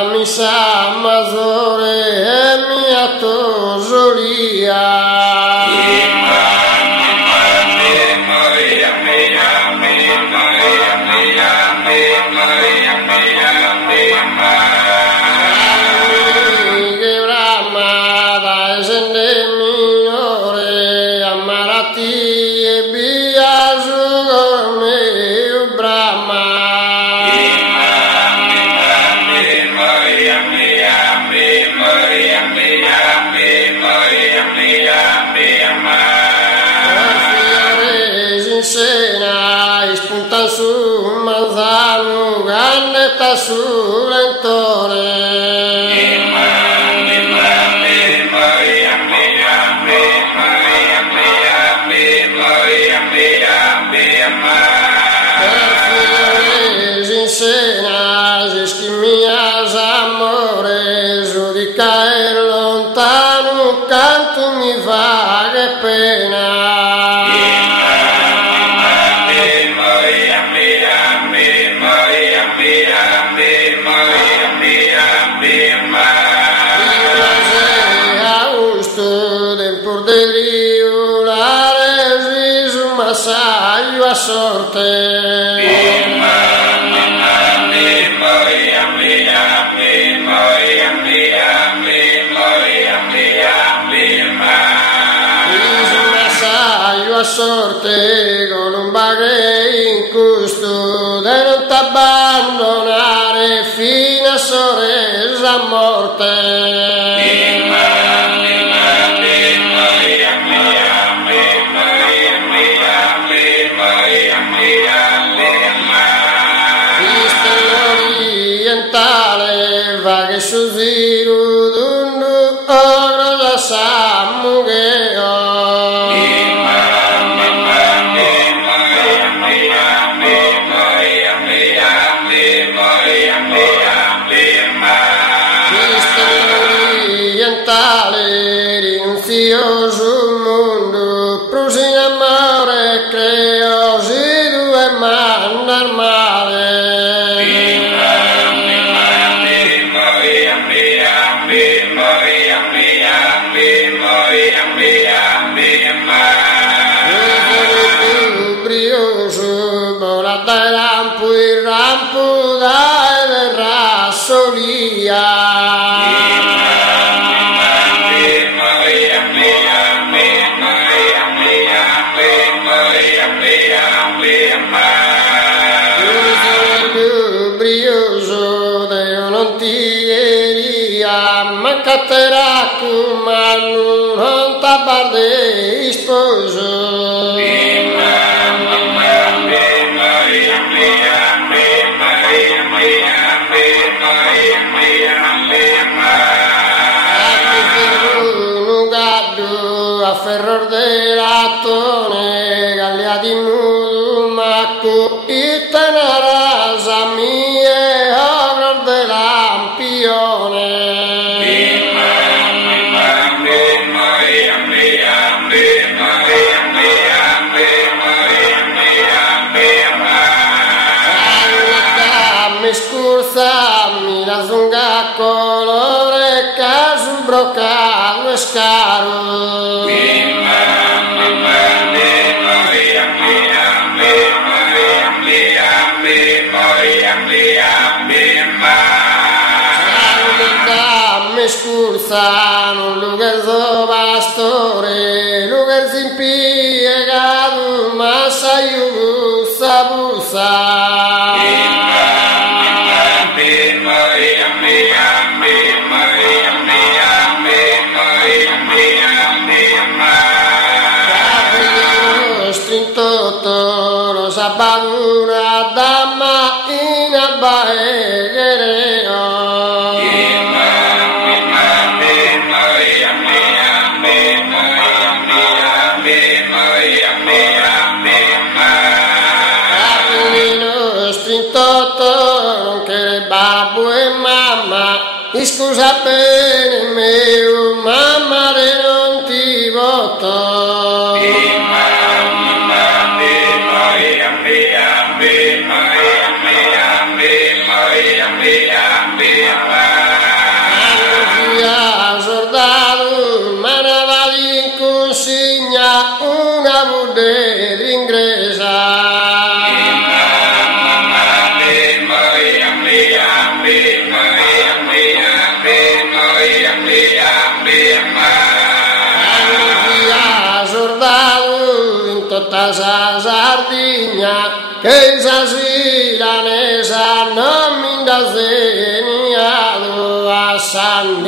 la misa maggiore e mia tosolia. Su manzano gannetta sul lentore in sena schimmias amore giudica lontano canto mi va che pena. Massaio a sorte massaio a sorte con un baghe in custo da non t'abbandonare fino a soresa a morte. Vaghe su ziru dundu ogro da samugeo orientale rinunzioso mondo prusi in amore creosi due mandar male. Il rampo dai rassolia brioso Dio non ti eria mancatterà come non t'abbarde sposo. A ferror de latone gallia di mudumacu itanara mie horror de lampione mi scurza mi la zunga colore caso broccato e scaro. Scurza un lugar do bastore lugar sin piegado mas ayudu sabusa toro sabadura dama inabaegereo scusa bene mio mamma non ti voto Amém. Sardegna, che si la ne sa non mi da segnato a San